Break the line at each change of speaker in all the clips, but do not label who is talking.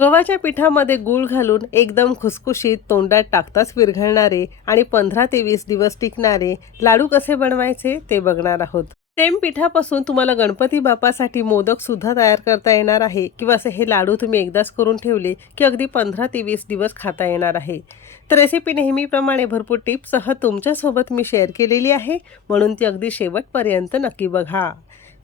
गव्हाच्या पिठामध्ये गूळ घालून एकदम खुसखुशीत तोंडात टाकताच विरघळणारे आणि पंधरा ते वीस दिवस टिकणारे लाडू कसे बनवायचे ते बघणार आहोत. सेम पिठापासून तुम्हाला गणपती बाप्पासाठी मोदक सुद्धा तयार करता येणार आहे किंवा असे हे लाडू तुम्ही एकदाच करून ठेवले की अगदी पंधरा ते वीस दिवस खाता येणार आहे. तर रेसिपी नेहमीप्रमाणे भरपूर टिप्ससह तुमच्यासोबत मी शेअर केलेली आहे म्हणून ती अगदी शेवटपर्यंत नक्की बघा.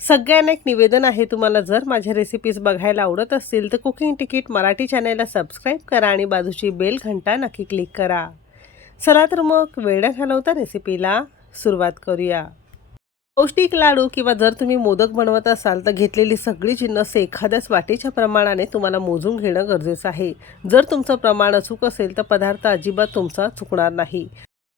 सगळ्यांना एक निवेदन आहे तुम्हाला. जर माझ्या रेसिपीज बघायला आवडत असतील तर कुकिंग तिकीट मराठी चॅनलला सबस्क्राईब करा आणि बाजूची बेल घंटा नक्की क्लिक करा. चला तर मग वेळ न घालवता रेसिपीला सुरुवात करूया. पौष्टिक लाडू किंवा जर तुम्ही मोदक बनवत असाल तर घेतलेली सगळी जिन्नस एखाद्याच वाटीच्या प्रमाणाने तुम्हाला मोजून घेणं गरजेचं आहे. जर तुमचं प्रमाण अचूक असेल तर पदार्थ अजिबात तुमचा चुकणार नाही.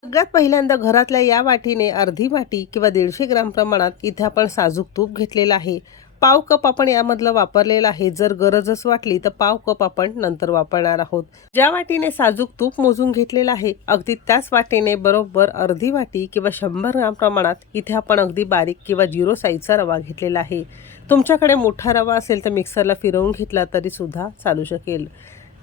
सगळ्यात पहिल्यांदा घरातल्या या वाटीने अर्धी वाटी किंवा दीडशे ग्राम प्रमाणात इथे आपण साजूक तूप घेतलेलं आहे. पाव कप आपण यामधलं वापरलेलं आहे. जर गरजच वाटली तर पाव कप आपण नंतर वापरणार आहोत. ज्या वाटीने साजूक तूप मोजून घेतलेलं आहे अगदी त्याच वाटीने बरोबर अर्धी वाटी किंवा शंभर ग्राम प्रमाणात इथे आपण अगदी बारीक किंवा झिरो साईजचा रवा घेतलेला आहे. तुमच्याकडे मोठा रवा असेल तर मिक्सरला फिरवून घेतला तरी सुद्धा चालू शकेल.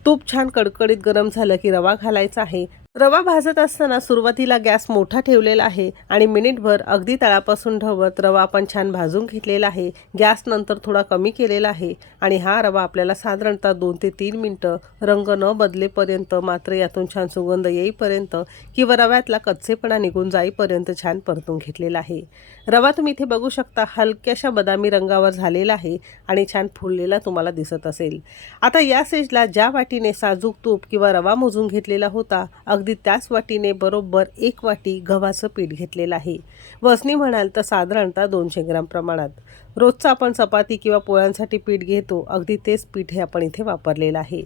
तूप छान कडकडीत गरम झालं की रवा घालायचा आहे. रवा भाजत असताना सुरुवातीला गॅस मोठा ठेवलेला आहे आणि मिनिटभर अगदी तळापासून ढवत रवा आपण छान भाजून घेतलेला आहे. गॅस नंतर थोडा कमी केलेला आहे आणि हा रवा आपल्याला साधारणतः दोन ते तीन मिनटं रंग न बदलेपर्यंत मात्र यातून छान सुगंध येईपर्यंत किंवा रव्यातला कच्चेपणा निघून जाईपर्यंत छान परतून घेतलेला आहे. रवा तुम्ही इथे बघू शकता हलक्याशा बदामी रंगावर झालेला आहे आणि छान फुललेला तुम्हाला दिसत असेल. आता या सेजला ज्या वाटीने साजूक तूप किंवा रवा मोजून घेतलेला होता अगदी त्याच वाटीने बरोबर एक वाटी गव्हाचं पीठ घेतलेलं आहे. वसनी म्हणाल तर साधारणतः दोनशे ग्राम प्रमाणात. रोजचं आपण चपाती किंवा पोळ्यांसाठी पीठ घेतो अगदी तेच पीठ हे आपण इथे वापरलेलं आहे.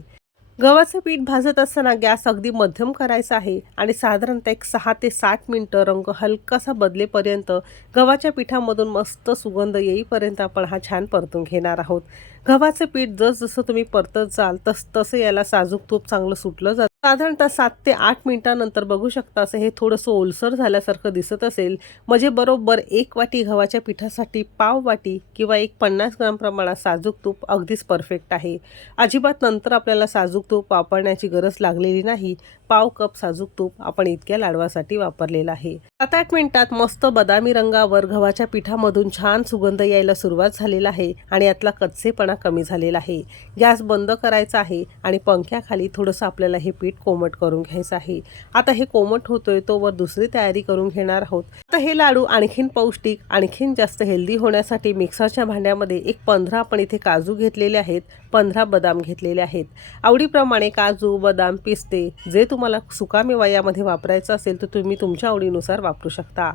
गव्हाचं पीठ भाजत असताना गॅस अगदी मध्यम करायचा आहे आणि साधारणतः एक सहा ते साठ मिनटं रंग हलकासा बदलेपर्यंत गव्हाच्या पिठामधून मस्त सुगंध येईपर्यंत आपण हा छान परतून घेणार आहोत. गव्हाचं पीठ जसजसं तुम्ही परतत जाल तस तसं याला साजूक तूप चांगलं सुटलं जातं. साधारणतः सात ते आठ मिनिटानंतर बघू शकता असं हे थोडंसं ओलसर झाल्यासारखं दिसत असेल. म्हणजे बरोबर एक वाटी गव्हाच्या पिठासाठी पाव वाटी किंवा एक पन्नास ग्राम प्रमाणात साजूक तूप अगदीच परफेक्ट आहे. अजिबात नंतर आपल्याला साजूक तूप वापरण्याची गरज लागलेली नाही. पाव कप साजूक तूप आपण इतक्या लाडवासाठी वापरलेलं आहे. सात आठ मिनिटात मस्त बदामी रंगावर गव्हाच्या पिठामधून छान सुगंध यायला सुरुवात झालेला आहे आणि यातला कच्चेपणा कमी झालेला आहे. गॅस बंद करायचा आहे आणि पंख्याखाली थोडंसं आपल्याला हे पीठ कोमट करून घ्यायचं आहे आता हे कोमट होतोय तोवर दुसरी तयारी करून घेणार आहोत. आता हे लाडू आणखीन पौष्टिक आणखीन जास्त हेल्दी होण्यासाठी मिक्सरच्या भांड्यामध्ये एक पंधरा आपण इथे काजू घेतलेले आहेत पंधरा बदाम घेतलेले आहेत. आवडीप्रमाणे काजू बदाम पिस्ते जे तुम्हाला सुकामेवा यामध्ये वापरायचं असेल तर तुम्ही तुमच्या आवडीनुसार वापरू शकता.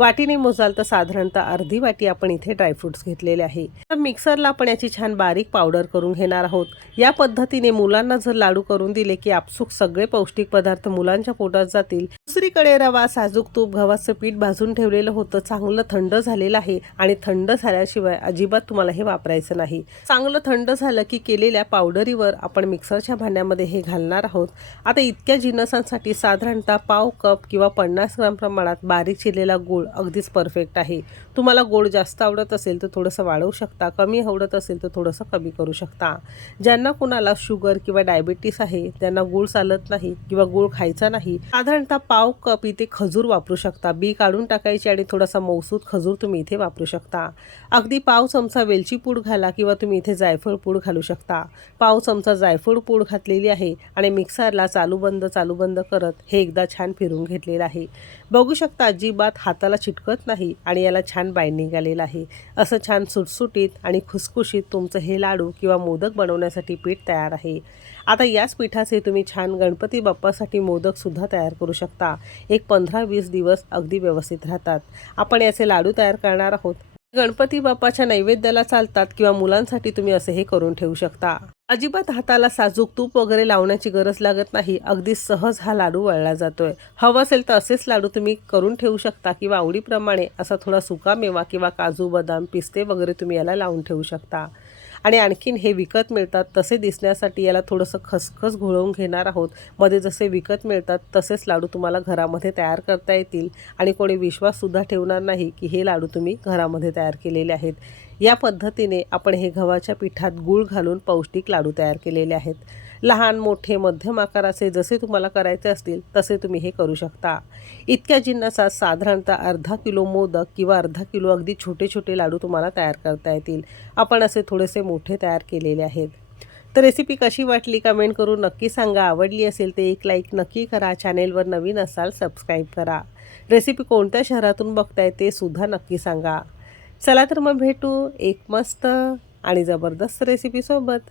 वाटीने मोजाल तर साधारणतः अर्धी वाटी आपण इथे ड्रायफ्रुट्स घेतलेले आहे. तर मिक्सरला आपण याची छान बारीक पावडर करून घेणार आहोत. या पद्धतीने मुलांना जर लाडू करून दिले की आपसूक सगळे पौष्टिक पदार्थ मुलांच्या पोटात जातील. दुसरीकडे रवा साजूक तूप गव्हाचं पीठ भाजून ठेवलेलं होतं. चांगलं थंड झालेलं आहे आणि थंड झाल्याशिवाय अजिबात तुम्हाला हे वापरायचं नाही. चांगलं थंड झालं की केलेल्या पावडरीवर आपण मिक्सरच्या भांड्यामध्ये हे घालणार आहोत. आता इतक्या जिनसांसाठी साधारणतः पाव कप किंवा पन्नास ग्राम प्रमाणात बारीक चिरलेला गूळ अगदीच परफेक्ट आहे. तुम्हाला गोड जास्त आवडत असेल तर थोडंसं वाढवू शकता कमी आवडत असेल तर थोडंसं कमी करू शकता. ज्यांना कुणाला शुगर किंवा डायबिटीस आहे त्यांना गूळ चालत नाही किंवा गूळ खायचा नाही साधारणतः पाव कप इथे खजूर वापरू शकता. बी काढून टाकायची आणि थोडासा मौसूद खजूर तुम्ही इथे वापरू शकता. अगदी पाव चमचा वेलची पूड घाला किंवा तुम्ही इथे जायफळ पूड घालू शकता. पाव चमचा जायफळ पूड घातलेली आहे आणि मिक्सरला चालू बंद चालू बंद करत हे एकदा छान फिरून घेतलेलं आहे. बघू शकता अजिबात हाताला चिटकत नाही आणि याला छान बाइंडिंग आलेलं आहे. असं छान सुटसुटीत आणि खुसखुशीत तुमचं हे लाडू किंवा मोदक बनवण्यासाठी पीठ तयार आहे. आता याच पिठाचे तुम्ही छान गणपती बाप्पासाठी मोदकसुद्धा तयार करू शकता. एक पंधरा वीस दिवस अगदी व्यवस्थित राहतात. आपण याचे लाडू तयार करणार आहोत. गणपती बाप्पाच्या नैवेद्याला चालतात किंवा मुलांसाठी तुम्ही असे हे करून ठेवू शकता. अजिबात हाताला साजूक तूप वगैरे लावण्याची गरज लागत नाही. अगदी सहज हा लाडू वळला जातोय. हवं असेल तर असेच लाडू तुम्ही करून ठेवू शकता किंवा आवडीप्रमाणे असा थोडा सुका मेवा किंवा काजू बदाम पिस्ते वगैरे तुम्ही याला लावून ठेवू शकता. आणि आणखीन हे विकत मिळतात तसे दिसण्यासाठी याला थोडंसं खसखस घोळवून घेणार आहोत. मध्ये जसे विकत मिळतात तसेच लाडू तुम्हाला घरामध्ये तयार करता येतील. आणि कोणी विश्वाससुद्धा ठेवणार नाही की हे लाडू तुम्ही घरामध्ये तयार केलेले आहेत. या पद्धतीने आपण हे गव्हाच्या पिठात गूळ घालून पौष्टिक लाडू तयार केलेले आहेत. लहान मोठे मध्यम आकाराचे जसे तुम्हाला करायचे असतील तसे तुम्ही हे करू शकता. इतक्या जिन्नसात साधारणतः अर्धा किलो मोदक किंवा अर्धा किलो अगदी छोटे छोटे लाडू तुम्हाला तयार करता येतील. आपण असे थोडेसे मोठे तयार केलेले आहेत. तर रेसिपी कशी वाटली कमेंट करून नक्की सांगा. आवडली असेल ते एक लाईक नक्की करा. चॅनेलवर नवीन असाल सबस्क्राईब करा. रेसिपी कोणत्या शहरातून बघताय ते सुद्धा नक्की सांगा. चला तर मग भेटू एक मस्त आणि जबरदस्त रेसिपीसोबत